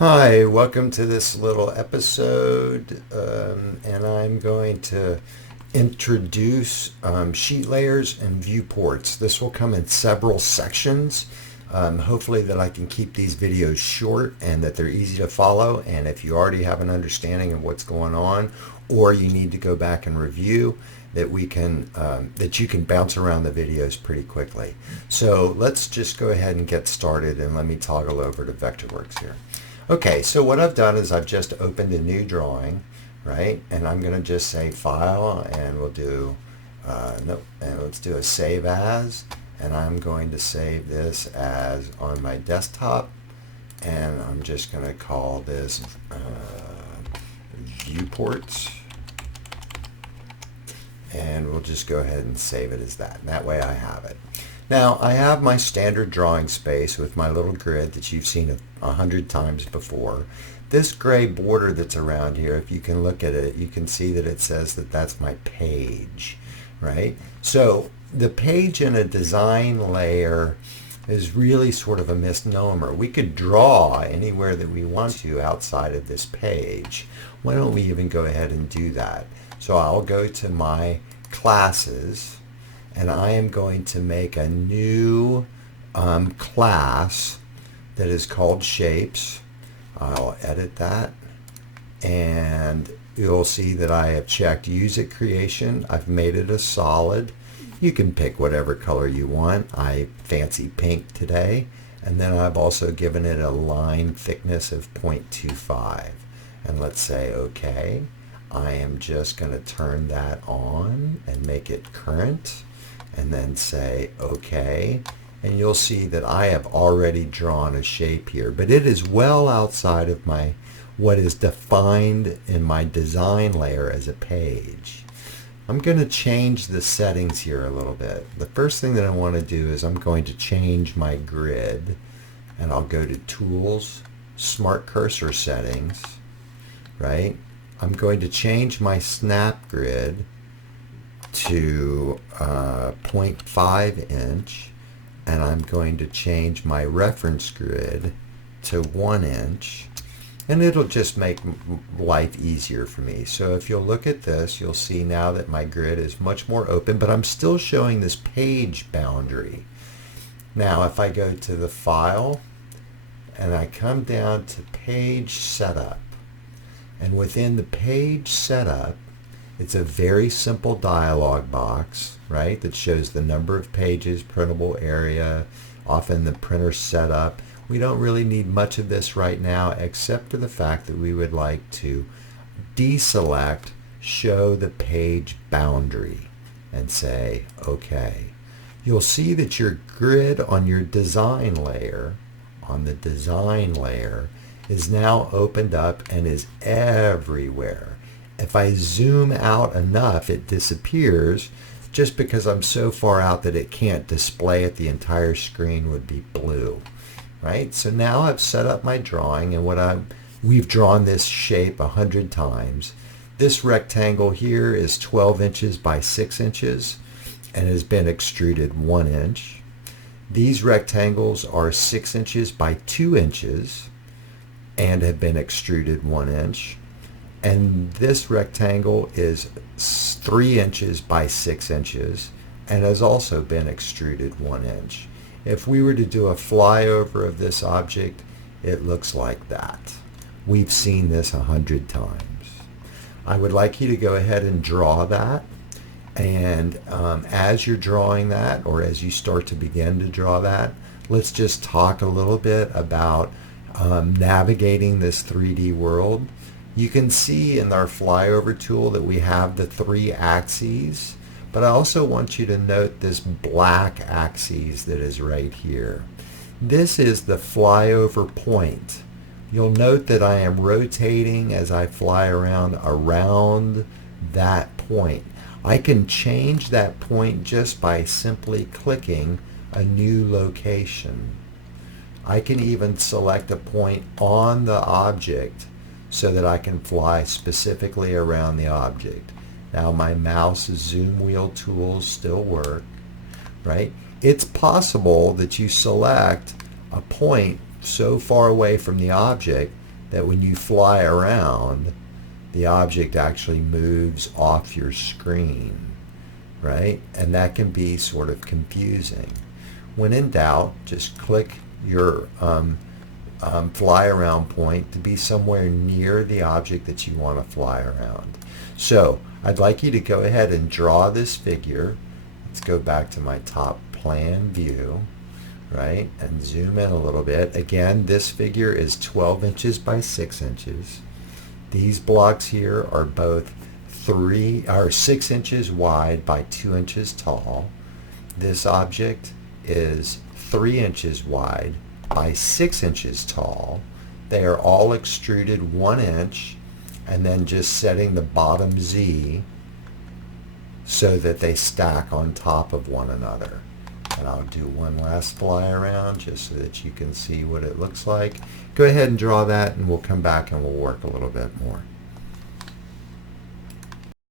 Hi, welcome to this little episode, and I'm going to introduce sheet layers and viewports. This will come in several sections. Hopefully that I can keep these videos short and that they're easy to follow, and if you already have an understanding of what's going on or you need to go back and review, that we can that you can bounce around the videos pretty quickly. So let's just go ahead and get started, and let me toggle over to Vectorworks here. Okay, so what I've done is I've just opened a new drawing, right? And I'm going to just say File, and we'll do, nope, and let's do a Save As, and I'm going to save this as on my desktop, and I'm just going to call this Viewports, and we'll just go ahead and save it as that. And that way I have it. Now, I have my standard drawing space with my little grid that you've seen 100 times before. This gray border that's around here, if you can look at it, you can see that it says that that's my page, right? So the page in a design layer is really sort of a misnomer. We could draw anywhere that we want to outside of this page. Why don't we even go ahead and do that? So I'll go to my classes, and I am going to make a new class that is called Shapes. I'll edit that, and you'll see that I have checked Use It Creation. I've made it a solid. You can pick whatever color you want. I fancy pink today, and then I've also given it a line thickness of 0.25, and let's say OK. I am just going to turn that on and make it current, and then say OK, and you'll see that I have already drawn a shape here, but it is well outside of my what is defined in my design layer as a page. I'm going to change the settings here a little bit. The first thing that I want to do is I'm going to change my grid, and I'll go to Tools, Smart Cursor Settings, right? I'm going to change my snap grid to 0.5 inch, and I'm going to change my reference grid to 1 inch, and it'll just make life easier for me. So if you'll look at this, you'll see now that my grid is much more open, but I'm still showing this page boundary. Now if I go to the File and I come down to Page Setup, and within the Page Setup, it's a very simple dialog box, right, that shows the number of pages, printable area, often the printer setup. We don't really need much of this right now, except for the fact that we would like to deselect Show the Page Boundary and say OK. You'll see that your grid on your design layer, is now opened up and is everywhere. If I zoom out enough, it disappears, just because I'm so far out that it can't display it. The entire screen would be blue, right? So now I've set up my drawing, and we've drawn this shape 100 times. This rectangle here is 12 inches by 6 inches and has been extruded 1 inch. These rectangles are 6 inches by 2 inches and have been extruded 1 inch. And this rectangle is 3 inches by 6 inches and has also been extruded 1 inch. If we were to do a flyover of this object, it looks like that. We've seen this 100 times. I would like you to go ahead and draw that, and as you're drawing that, or as you start to begin to draw that, let's just talk a little bit about navigating this 3D world. You can see in our flyover tool that we have the 3 axes, but I also want you to note this black axis that is right here. This is the flyover point. You'll note that I am rotating as I fly around that point. I can change that point just by simply clicking a new location. I can even select a point on the object so that I can fly specifically around the object. Now my mouse zoom wheel tools still work, right? It's possible that you select a point so far away from the object that when you fly around, the object actually moves off your screen, right? And that can be sort of confusing. When in doubt, just click your fly around point to be somewhere near the object that you want to fly around. So I'd like you to go ahead and draw this figure. Let's go back to my top plan view, right, and zoom in a little bit. Again, this figure is 12 inches by 6 inches. These blocks here are both 6 inches wide by 2 inches tall. This object is 3 inches wide by 6 inches tall. They are all extruded 1 inch, and then just setting the bottom Z so that they stack on top of one another. And I'll do one last fly around just so that you can see what it looks like. Go ahead and draw that, and we'll come back and we'll work a little bit more.